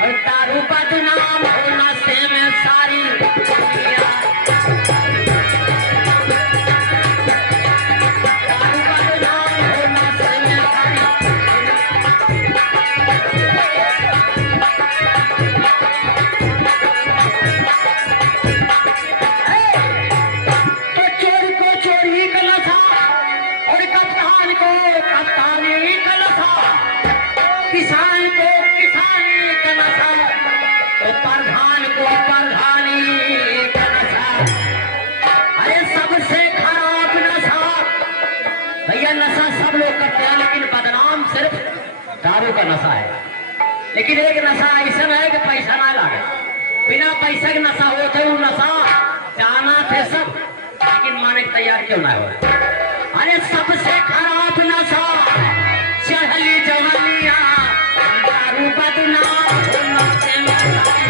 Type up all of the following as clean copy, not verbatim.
दारू बदनाम होना से में सारी दुनिया। दारू बदनाम होना से में सारी तो चोरी को चोरी का नशा और कप्तान को कप्तानी का नशा, किसान को किसानी का नशा और प्रधान को प्रधानी का नशा। अरे सबसे खराब नशा भैया, नशा सब लोग करते हैं लेकिन बदनाम सिर्फ दारू का नशा है। लेकिन एक नशा ऐसा है कि पैसा ना लगे, बिना पैसे के नशा हो तो नशा जाना थे सब, लेकिन माने तैयार क्यों ना हो। अरे सबसे खराब नशा चढ़ली जवानिया, दारू बदनाम होना से में सारी।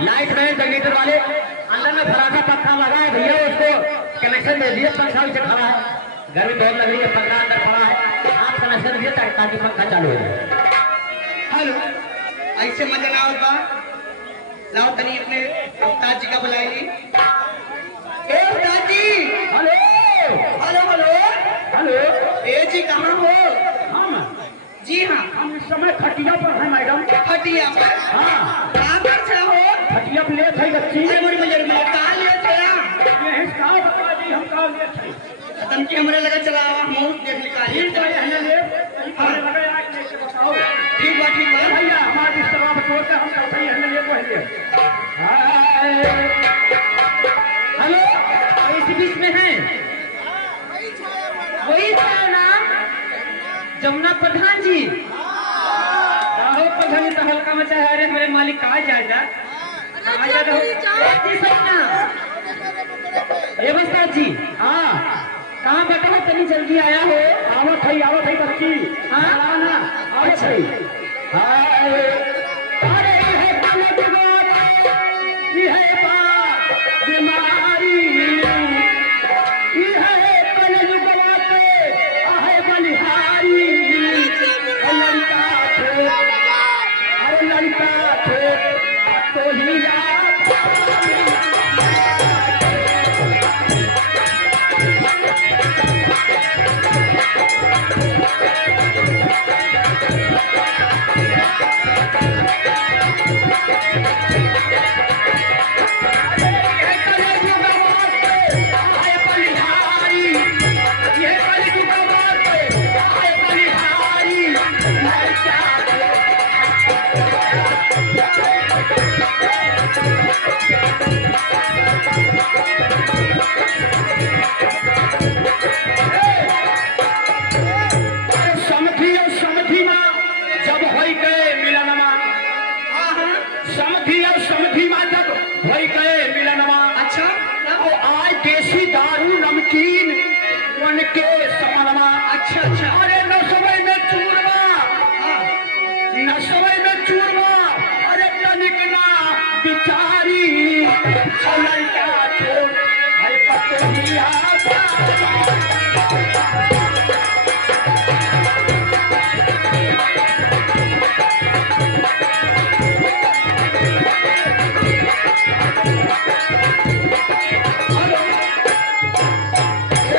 लाइट मैन जनरेटर वाले अंदर में फराठा पंखा लगा है भैया, उसको कनेक्शन दे दिए, पंखा उसे खड़ा है, गर्मी बहुत लग रही है, पंखा अंदर पड़ा है, आप कनेक्शन दिए ताकि पंखा चालू हो जाए। हेलो, ऐसे मजा ना होगा, लाओ तनी अपने उस्ताद जी का बुलाइए। ए उस्ताद जी, हेलो हेलो हेलो हेलो, ए जी कहाँ हो? हम जी हाँ, हम इस समय खटिया पर हैं मैडम। खटिया पर? हाँ, कहाँ पर छा हो? खटिया पर ले थे बच्ची, अरे मोरी मजर में कहाँ ले छा? ये कहाँ बता दी, हम कहाँ ले थे, खत्म की हमरे लगा चला हम देख निकालिए। ठीक है हमने ले हमने लगा आके लेके बताओ। ठीक बा भैया, हमारे रिश्तेदार बतौर के हम करते हैं, हमने ले पहले। हेलो, इस बीच में है वही था ना जमुना प्रधान जी। राहो प्रधान जी तो हल्का मचा है। अरे मेरे मालिक कहाँ जाएगा, कहाँ जा रहे हो जी? सपना ये बस्ता जी, हाँ कहाँ बैठा हो, तनी जल्दी आया हो। आवत है बच्ची, हाँ ना आवत है। अरे ये बात बीमारी, ये है कलज गवाते आहे बलिहारी। लड़का थे, अरे लड़का थे तो ही याद। समधी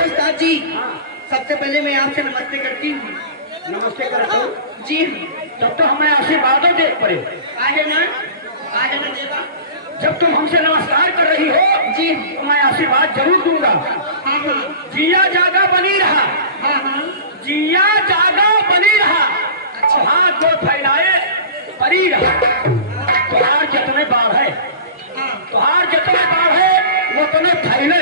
उस्ताद जी, सबसे पहले मैं आपसे नमस्ते करती हूँ। नमस्ते करता हूँ। जी तब तो हमें आशीर्वादों दे पड़े। आहे ना देगा। जब तुम हमसे नमस्कार कर रही हो जी तो मैं आशीर्वाद जरूर दूंगा। हाँ हाँ जिया जागा बनी रहा, हाँ हाँ। जिया जागा बनी रहा, अच्छा। हाथ को फैलाए परी रहा। तुहार जितने बाढ़ है, हाँ तुहार जितने बाढ़ है वो तुम्हें फैले।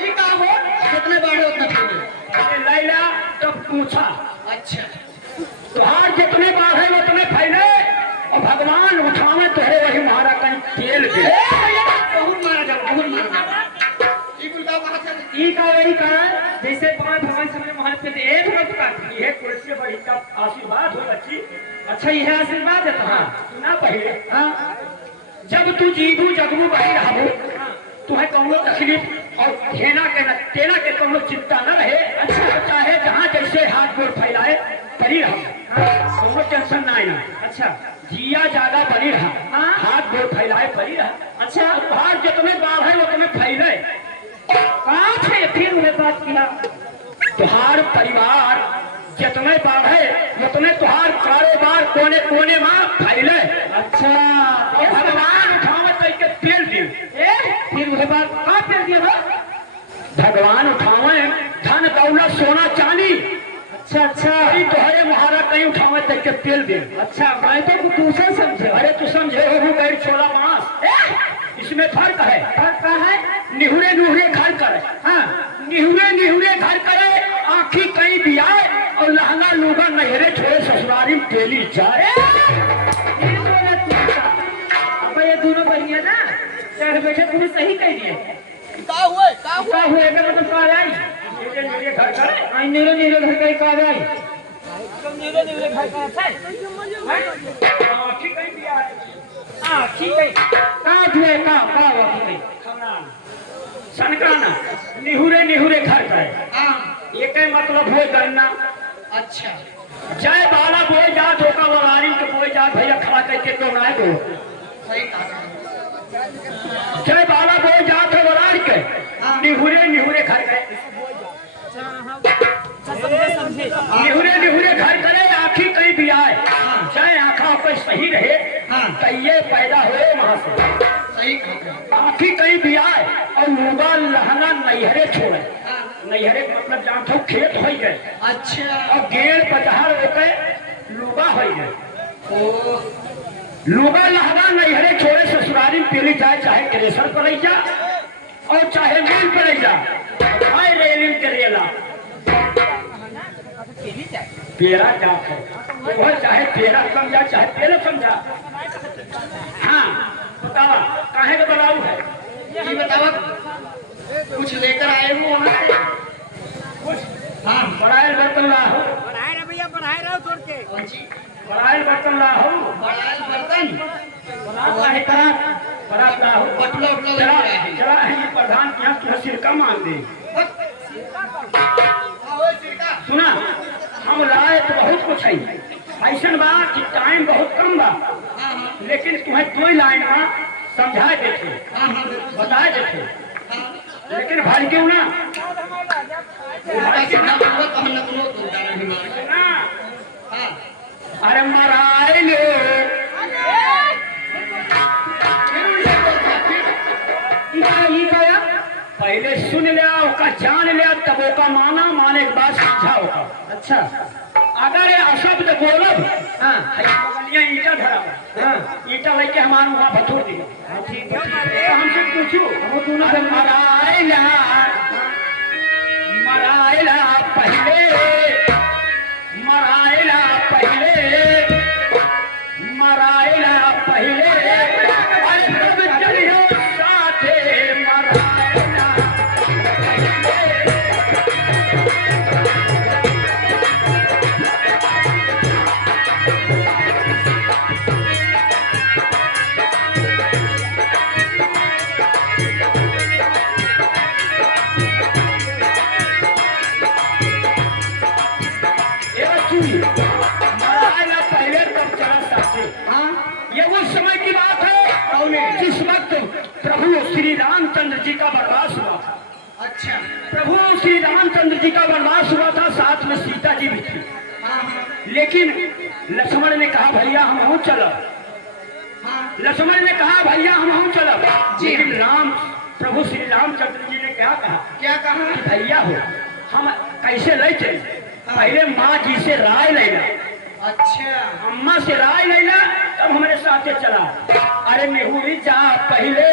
ये काम हो कितने बाढ़े उतना पीने। अरे लैला तब पूछा, अच्छा तुहार जितने बाढ़ है वो तुम्हें फैले और भगवान उठावे तुहरे वही मारा कहीं तेल दे। बहुत मारा जा बहुत मारा। ये कुल का कहा था। ई का वही का जैसे पांच भगवान सामने महान पे एक वक्त का ये कुर्सी बड़ी का आशीर्वाद हो बच्ची। अच्छा यह आशीर्वाद देता। हाँ सुना पहले। हाँ जब तू जीबू जगबू बही रहबू तुम्हें कौनो तकलीफ और तेना के कौनो चिंता न रहे। अच्छा चाहे जहाँ जैसे हाथ गोड़ फैलाए परी रहो, कौनो टेंशन ना आना। अच्छा जिया जागा बनी रहा, हाथ गोड़ फैलाए परी रहा। अच्छा बाहर जितने बाढ़ है वो तुम्हें फैले। कहाँ थे फिर उन्हें बात किया। तुहार परिवार जितने बाढ़ है उतने तुहार कारोबार कोने कोने में फैले। अच्छा और भगवान उठावे करके तेल दिए। फिर वह बात कहाँ तेल दिया था। भगवान उठावे धन दौलत सोना चांदी। अच्छा अच्छा अभी तुहरे महारा कहीं उठावे करके तेल दिए। अच्छा मैं तो दूसरा समझे। अरे तू समझे हो गैर छोला मांस, इसमें फर्क है। फर्क क्या है। निहुरे निहुरे घर करे। हाँ निहुरे निहुरे घर करे, आखी कहीं भी आए और लहंगा लूगा नहरे छोड़े ससुरारी में तेली जाए। अब ये दोनों बढ़िया ना चार बैठे तुम्हें सही कह दिए। का हुए क्या हुए का मतलब कहा आई नीरे घर करे। आई नीरे घर का कहा आई नीरे घर का है। आखी कहीं भी आए। हाँ ठीक है कहाँ हुए का वाकी सनकाना निहुरे निहुरे घर करे। हाँ एक मतलब हुए गन्ना। अच्छा जय बाला बोए जा धोखा वरारी के बोए जा भैया खड़ा करके तो ना दो। सही कहा। जय बाला बोए जा थे वरार के निहुरे निहुरे घर गए। निहुरे निहुरे घर करे आखी कहीं भी आए चाहे आंखा कोई सही रहे तो ये पैदा हुए वहां से। सही कहा। आखी कहीं भी आए और लूगा लहंगा नैहरे छोड़े। नैहरे के मतलब जानते हो खेत हो गए। अच्छा और गेड़ पचहर होके लूगा हो गए। ओ लूगा लहंगा नैहरे छोड़े ससुरारी में पीली जाए, चाहे क्रेशर पर रह जा और चाहे मिल पर रह जा। हाय रेलिंग के रेला पेरा जात है वह चाहे पेरा समझा चाहे पेरा समझा। हाँ बतावा काहे का बनाऊ है। ये बतावा कुछ लेकर आए हो वहाँ से। हाँ बड़ाइल बर्तन ला हो। बढ़ाए रहा भैया बढ़ाए रहा तोड़ के। कौन सी बड़ाइल बर्तन ला हो। बड़ाइल बर्तन। काहे बरात ला हो। बटला उटला चला लेके आए। चला है ये प्रधान के यहाँ तुझे सिरका मांग दे। सुना हम लाए तो बहुत कुछ है ऐसा बा कि टाइम बहुत कम बा लेकिन तुम्हें दो लाइन में समझा देते बता देते लेकिन भाई क्यों ना ना अरे मराए लो पहले सुन लिया उसका जान लिया तब उसका माने के बाद समझा होगा। अच्छा अगर ये अशब्द बोलब ईटा धरा ईटा लेके हमारे वहाँ बतूर दी हमसे पूछू मराइला पहले मराइला पहले मराइला पहले अरे तब चलियो साथे मराइला देखी महाराज पहले तब चला साथे। हाँ ये उस समय की बात है जिस वक्त प्रभु श्री रामचंद्र जी का वनवास हुआ था। अच्छा प्रभु श्री रामचंद्र जी का वनवास हुआ था, साथ में सीता जी भी थी। हाँ हाँ लेकिन लक्ष्मण ने कहा भैया हम चलो। हाँ लक्ष्मण ने कहा भैया हम चलो। जी। लेकिन राम प्रभु श्री रामचंद्र जी ने क्या कहा क्या कहा कि भैया हो हम कैसे ले चले, पहले माँ जी से राय लेना, अच्छा अम्मा से राय लेना तब हमारे साथ चला। अरे नेहुरी जा पहले,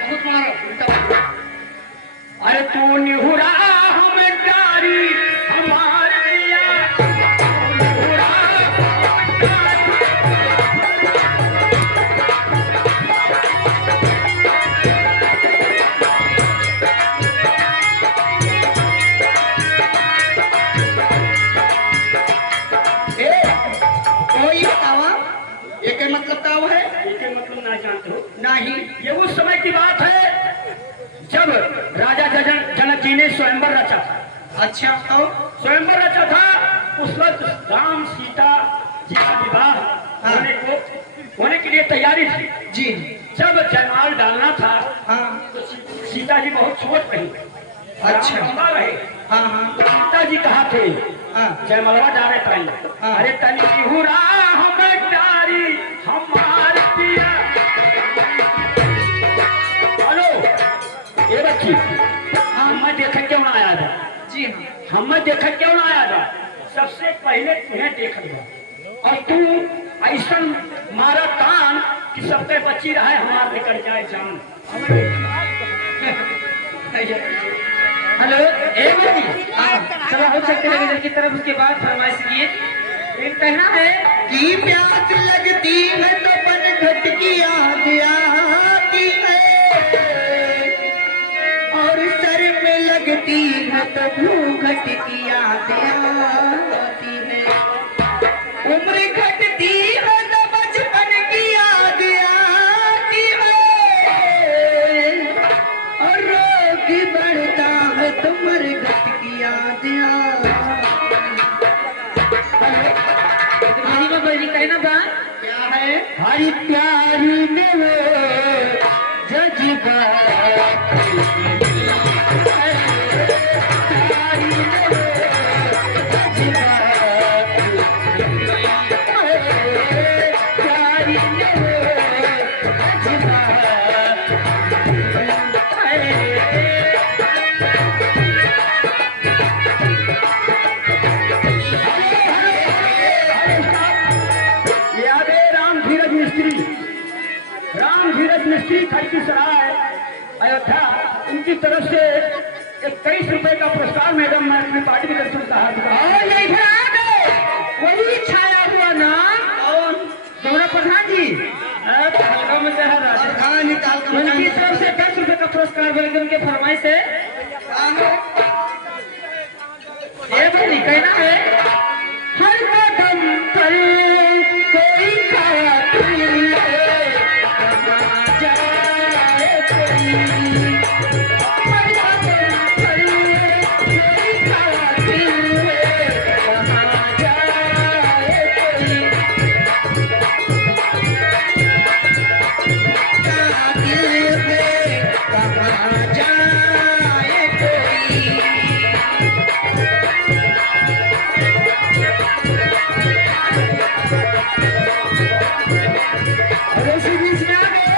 बहुत मारो उल्टा मारो। अरे तू निहुरा हम डारी हमार दिया, निहुरा हम डारी। ए कोई बतावा ये के मतलब का वो है इसके मतलब ना जानते हो। नहीं ये उस समय की बात है जब राजा जनक जी ने स्वयंवर रचा था। अच्छा और स्वयंवर रचा था उस वक्त राम सीता जी का विवाह होने के लिए तैयारी थी। जी जब जयमाल डालना था हाँ तो सीता जी बहुत छोट रही, अच्छा। राम लंबा रहे। हाँ हाँ सीता जी कहा थे हाँ जयमलवा डाले टाइम, हाँ। अरे तनी हुरा हम डारी हमार पिया। हेलो ये बच्ची हम देख क्यों ना आया था, जी हाँ हम देख क्यों ना आया था, सबसे पहले तुम्हें देख लिया और तू ऐसा मारा तान कि सबके बच्ची रहे हमार निकल जाए जान। हेलो ए मोदी चलो हो सकते हैं इधर की तरफ, उसके बाद फरमाइश गीत एक कहना है कि प्यास लगती है तो पनघट की याद आती है, और सर में लगती है तो घूंघट की याद आती है। उम्र घटती है तो बचपन की याद आती है, और रोग बढ़ता है तो मरघट की याद हिंदी में बोली कहना बा क्या है? हरी प्यारी में वो जज्बा मिस्त्री खड़कीसराय अयोध्या उनकी तरफ से 21 रुपए का पुरस्कार मैडम मैं अपनी पार्टी की तरफ से उनका हार्दिक और इधर आ गए वही छाया हुआ नाम और दोनों प्रधान जी प्रधान निकाल कर उनकी तरफ से 10 रुपए का पुरस्कार बोलेंगे, उनके फरमाइश है ये बोली कहना है हर कदम पर कोई खातिर है, कहाँ जाए कोई। हर कदम पर कोई खातिर है, कहाँ जाए कोई। दिल में कहाँ जाए कोई। और इसी बीच में आ गए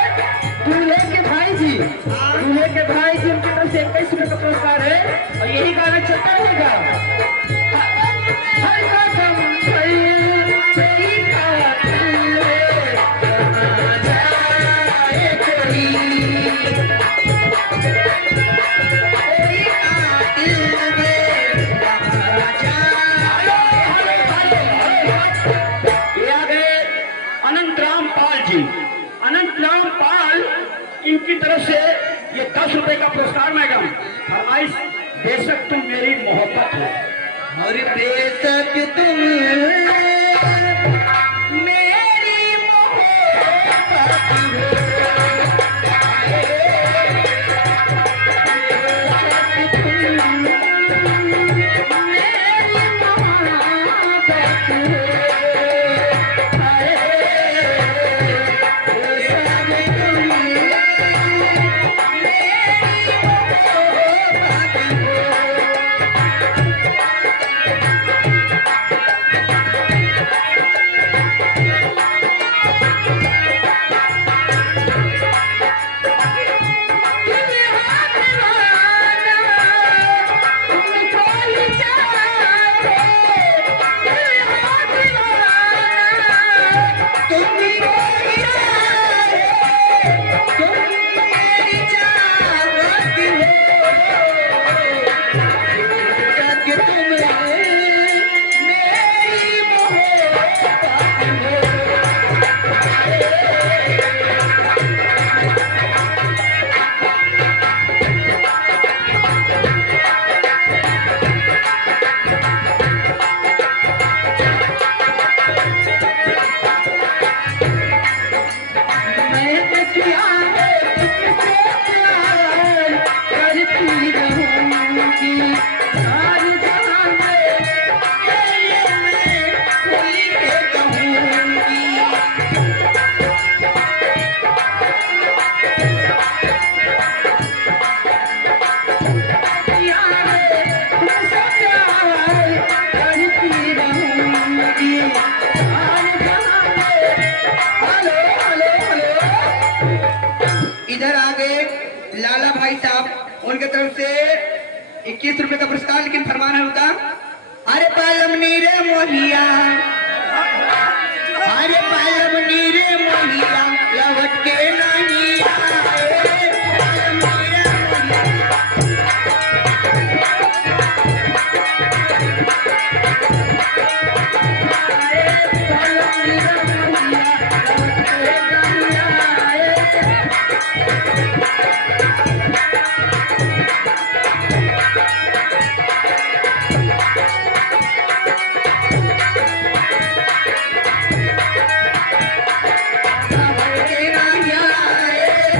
दूल्हे के भाई जी। दूल्हे के भाई जी उनकी तरफ से 21 रुपए का पुरस्कार है और यही गाना चलता रहेगा। हर कदम पर कोई खातिर है, कहाँ जाए कोई। कोई दिल में कहाँ जाए। ये आ गए अनंत राम पाल जी। अनंत राम पाल इनकी तरफ से ये 10 रुपए का पुरस्कार मैडम। फरमाइश बेशक तुम मेरी मोहब्बत हो। और बेशक तुम मेरी मोहब्बत हो। पुरस्कार, लेकिन फरमाना होता अरे पालम नीरे मोहिया, अरे पालम नीरे मोहिया लौट के नहीं आए,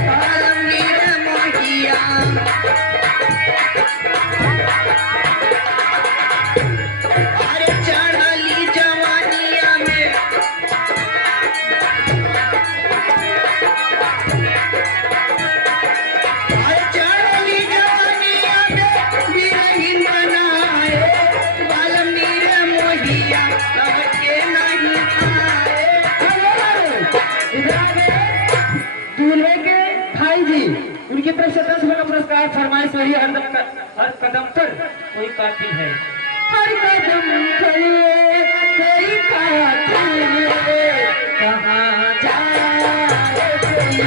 पालम नीरे दूल्हे के भाई जी उनकी तरफ से 10 का पुरस्कार। फरमाइश वही हर कदम पर कोई कातिल है, हर कदम पर कोई कातिल है, कहाँ जाए कोई,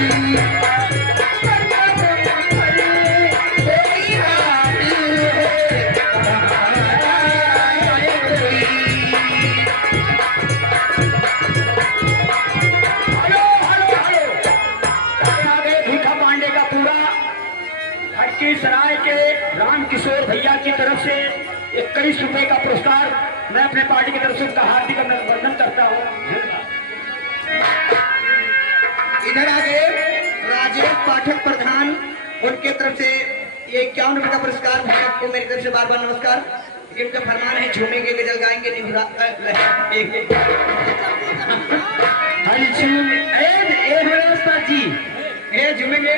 हर कदम पर कोई कातिल है, कहाँ जाए कोई। भीखा पांडे का पूरा हटकी सराय के राम किशोर भैया की तरफ से 21 रुपए का पुरस्कार मैं अपने पार्टी की तरफ से उनका हार्दिक अभिनंदन करता हूँ। इधर आगे राजेश पाठक प्रधान, उनके तरफ से ये 51 रुपए का पुरस्कार भैया को मेरी तरफ से बार बार नमस्कार। इनका फरमान है झूमेंगे गजल गाएंगे निहुरा हरी झूमे जी, ए झूमेंगे,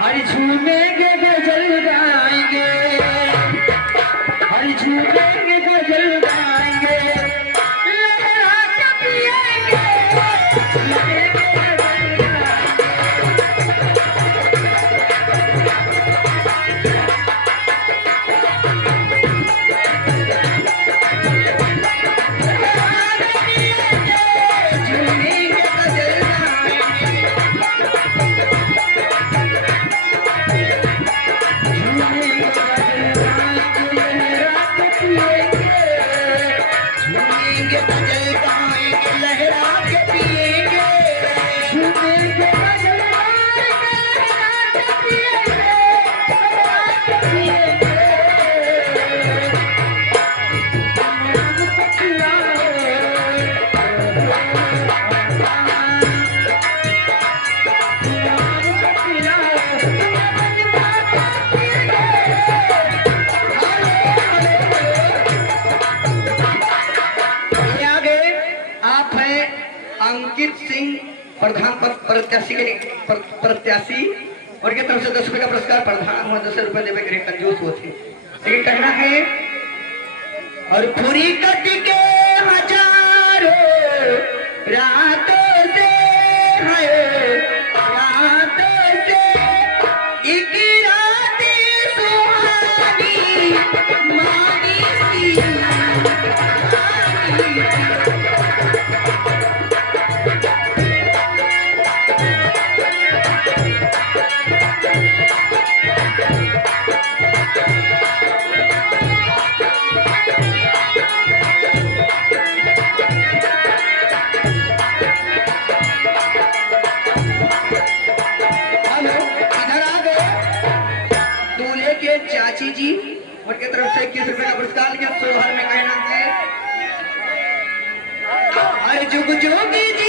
हरी झूमेंगे गजल गाएंगे, हरी झूमेंगे गजल गाएंगे, लहरा के पिएंगे, झूमेंगे गजल अंकित सिंह प्रधान पद प्रत्याशी के प्रत्याशी और के तरफ से 10 रुपए का पुरस्कार। प्रधान हुआ 10 रुपए देवे के कंजूस होते, लेकिन कहना है और पूरी कट के हजारों रातों से है, रातों से एक रात सुहानी मानी सी चाची जी उनके तरफ से 21 रुपए का पुरस्कार। लेकिन सोहर में कहना है अरे जुग जोगी जी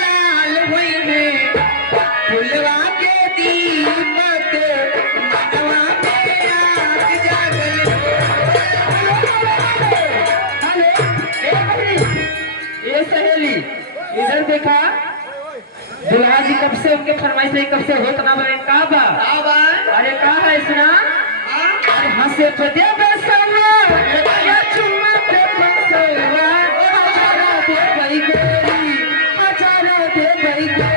लाल हुई में फुलवा के दीपक मनवा में आग जागल। ये सहेली इधर देखा, दुल्हा जी कब से उनके फरमाइश नहीं कब से होता ना बने का बा, अरे का है सुना, अरे हंसे पे दे बेसवा या चुम्मा पे बसवा, हजारा दे भाई गोरी, हजारा दे भाई गोरी।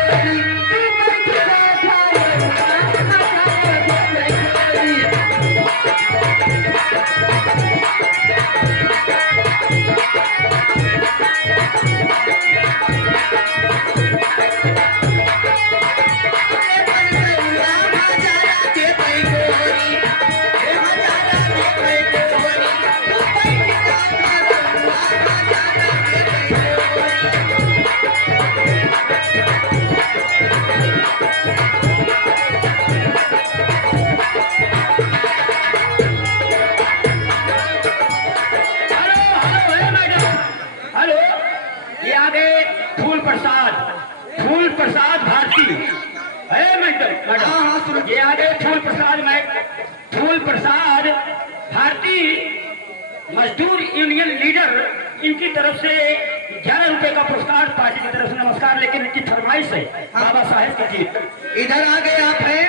मैडम। हाँ, हाँ, सुनो। ये आ गए फूल प्रसाद भारतीय मजदूर यूनियन लीडर, इनकी तरफ से 11 रुपए का पुरस्कार पार्टी की तरफ से। नमस्कार। लेकिन इनकी फरमाइश है बाबा साहेब की जीत। इधर आ गए आप हैं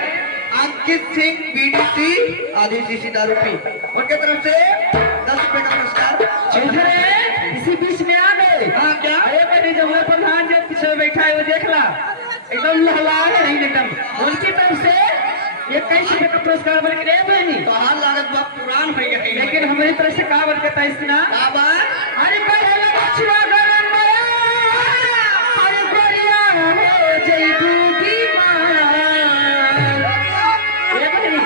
अंकित सिंह बीडीसी आधी शीशी दारू पी, उनके तरफ से 10 रुपए का पुरस्कार। इसी बीच में आ गए। हाँ, क्या? अरे बनी जो हमारे प्रधान जो पीछे बैठा है वो देख ला, एकदम लहला रही एकदम। उनकी तरफ से 21 रुपए का पुरस्कार बन के बनी। तो हाल लागत बहुत पुरान हो गई, लेकिन हमारी तरफ से का बन के था सुना। अरे पहले बछड़ा गरम माया, अरे गोरिया हो जइबू बीमार। ये बनी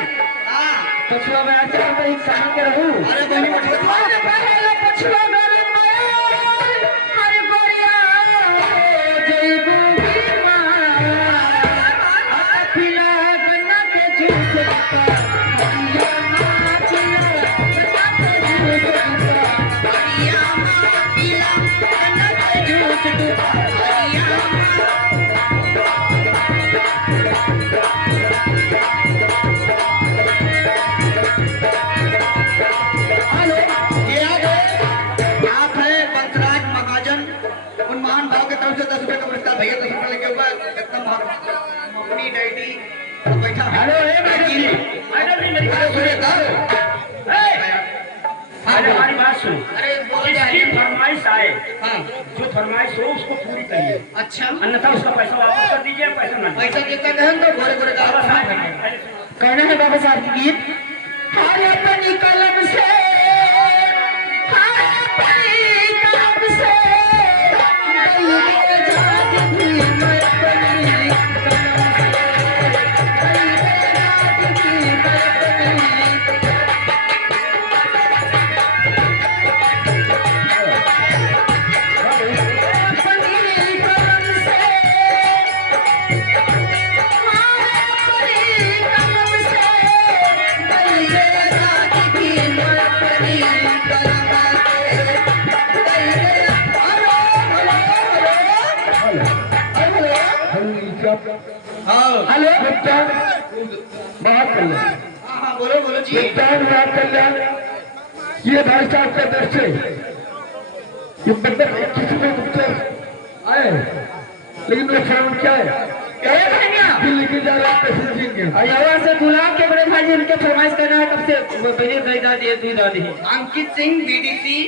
पछुआ में आचरण तो एक साल के रहूं। अरे बहनी अरे पहले पछुआ गरम माया, अरे गोरिया हो जइबू बीमार। पिला गन्ना के जूस का, पिया माँ पिया गन्ना के जूस का, पिया माँ पिया गन्ना के जूस का, पिया ये आ गए आप हैं बंसराज महाजन, उन महान भाव के तरफ से 10 रुपए का पुरस्कार। भैया 10 रुपए लेके हुआ एकदम अपनी डैडी बैठा है। हेलो ए मैडम जी, मैडम जी मेरी बात सुनिए। अरे हमारी बात सुनो। अरे बोल जिसकी फरमाइश आए, हाँ, जो फरमाइश हो उसको पूरी करिए, अच्छा अन्यथा उसका पैसा वापस कर दीजिए। पैसा ना पैसा कितना कहन तो गोरे गोरे बाबा का साहब कहना है बाबा साहब की गीत। हाय अपनी कलम से, हाय अपनी कलम से, गई जात भी मैं अपनी कलम से, गई जात भी मैं अपनी कलम से, हाँ हेलो बहुत कल्याण, हाँ, बोलो बोलो जी। बहुत कल्याण। ये भाई साहब का दर्श है, ये मतलब किसी को आए, लेकिन मेरा श्रवण क्या है? दिल्ली के जा रहे पैसे देंगे। यहाँ से गुलाब के बड़े भाई उनके फरमाइश करना है कब से वो पहले गईदा दिए दूध आदि। अंकित सिंह बीडीसी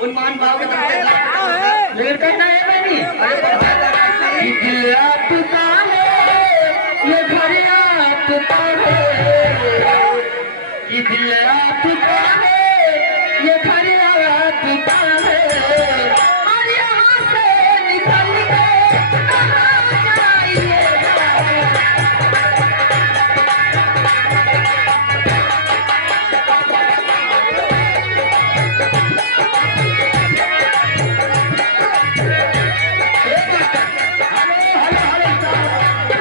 उन महान भाव के तरफ से 10 रुपए का पुरस्कार। लेकिन कहना है बनी, अरे ये आपका है, ये घर आपका है, ये दिल आपका है, ये घर आपका है, और यहाँ से निकल के कहाँ जाइएगा?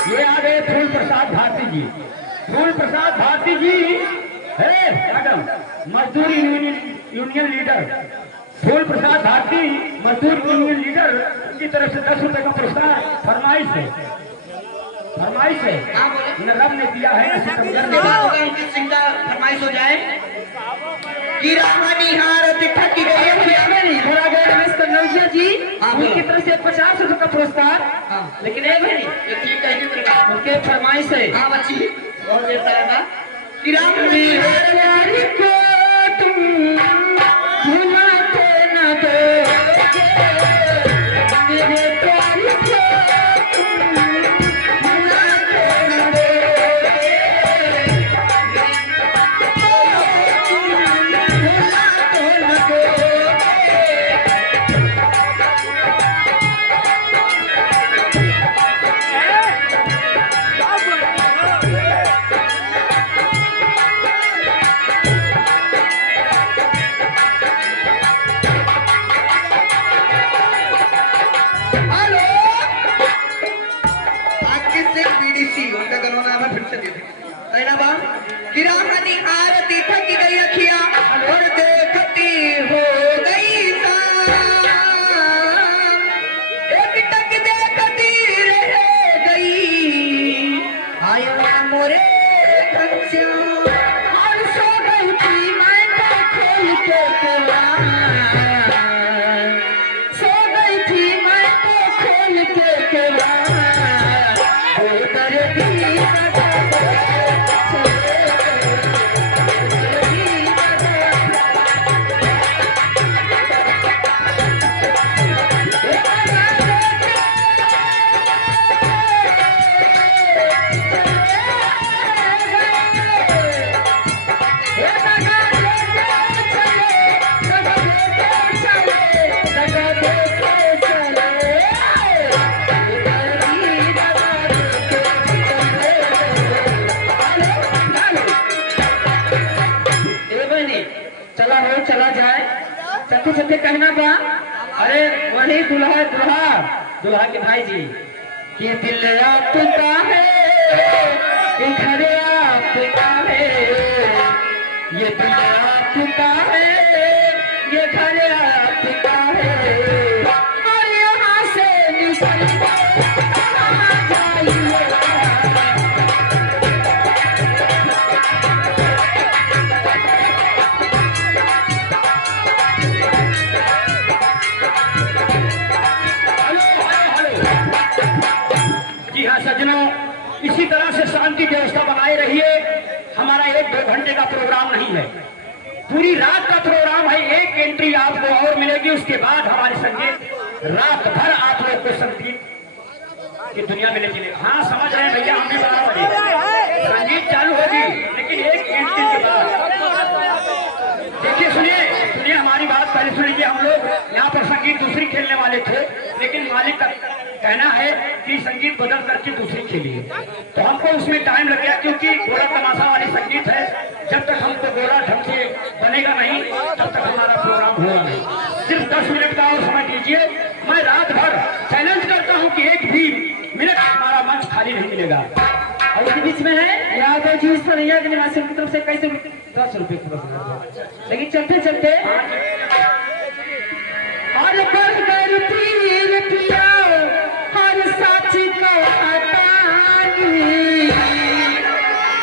ये आ गए फूल प्रसाद भारती जी। फूल प्रसाद भारती जी है मैडम, मजदूर यूनियन लीडर। फूल प्रसाद भारती मजदूर यूनियन लीडर की तरफ से 10 रुपए का पुरस्कार। फरमाइश है, फरमाइश है, न रब ने दिया है न सितमगर ने दिया। अंकित सिंह का फरमाइश हो जाए कि रामनी हारत ठकी गई रमेश कन्नौजिया जी, हाँ, उनकी तरफ से 50 रुपए का पुरस्कार। हाँ। लेकिन ये भाई ये ठीक है जी। उनके फरमाइश है, हाँ बच्ची और देता है ना कि रामनी मेरे प्यार को तुम भुलाते न दोगे, मेरे प्यार को तुम भुलाते न दोगे, भुलाते न दोगे। हेलो अंकित सिंह बीडीसी उनका गनो नाम है, फिर से दे दे ना बा कि रामनी हारती ठकी गई अखियां और देखती हो गई शाम, एक टक देखती रह गई, हाय राम चला हो चला जाए चलते चलते कहना बा अरे वही दुल्हा दुल्हा दुल्हा के भाई जी कि दिल आपका है ये घर आपका है ये दिल आपका है ये घर आपका है और यहाँ से निकल कहाँ जाइएगा जी हाँ सज्जनों, इसी तरह से शांति व्यवस्था बनाए रहिए। हमारा 1-2 घंटे का प्रोग्राम नहीं है, पूरी रात का प्रोग्राम है। एक एंट्री आपको और मिलेगी, उसके बाद हमारे संगीत रात भर आप लोग को संगीत की दुनिया में ले चले। हाँ समझ रहे हैं भैया, हम भी 12 बजे संगीत चालू होगी, लेकिन एक एंट्री के बाद देखिए सुनिए हमारी बात पहले सुन लीजिए। हम लोग यहाँ पर संगीत दूसरी खेलने वाले थे, लेकिन मालिक का कहना है कि संगीत बदल करके दूसरी खेलिए, तो हमको उसमें टाइम लग गया, क्योंकि गोरा तमाशा वाली संगीत है। जब तक हमको गोरा ढंग से बनेगा नहीं, तब तक हमारा प्रोग्राम होगा नहीं। सिर्फ 10 मिनट का और समय दीजिए। मैं रात भर चैलेंज करता हूँ कि एक भी मिनट हमारा मंच खाली नहीं मिलेगा। और उसके बीच में है यादव जी इस पर की निवासियों की तरफ से कैसे 10 रुपए लेकिन चलते चलते और बढ़ कर तीर पिया हर साची को हटानी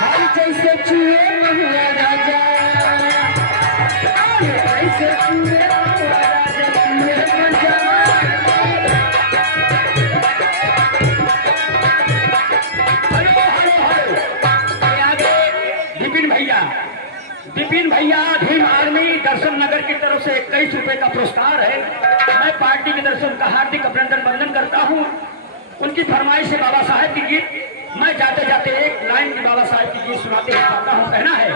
हर जैसे चूहे महुआ राजा ऐसे चूहे महुआ राजा चूहे मजा विपिन भैया भीम आर्मी दर्शन नगर की तरफ से 21 रुपए का पुरस्कार है। मैं पार्टी के तरफ से उनका हार्दिक अभिनंदन वंदन करता हूं। उनकी फरमाइश है बाबा साहेब की गीत। मैं जाते जाते एक लाइन की बाबा साहेब की गीत सुनाते चाहता हूं। कहना है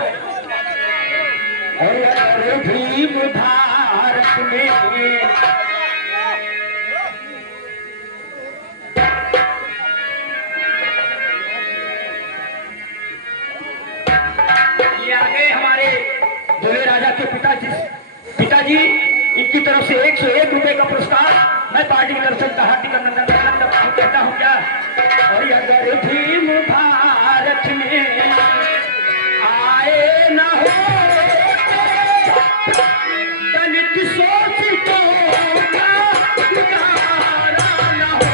और भीम भारत में आगे हमारे भोले राजा के पिताजी इनकी तरफ से 101 रुपए का पुरस्कार। मैं पार्टी की तरफ से हार्दिक अभिनंदन कहता हूँ क्या। और अगर भीम भारत में आए न हो दलित शोषितों का गुजारा न हो,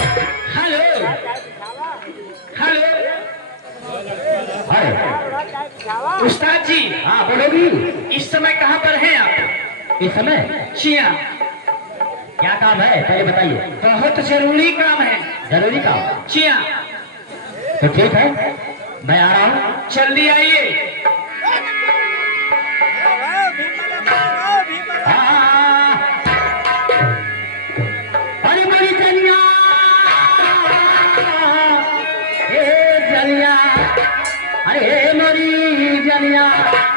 हेलो हेलो अरे उस्ताद जी, हाँ बोलोगी। इस समय कहाँ पर हैं आप? इस समय जी हाँ, क्या काम है पहले बताइए। बहुत जरूरी काम है। जरूरी काम? जी हाँ, तो ठीक है मैं आ रहा हूँ। जल्दी आइए। अरे मेरी जलिया, ए जलिया, अरे मेरी जलिया।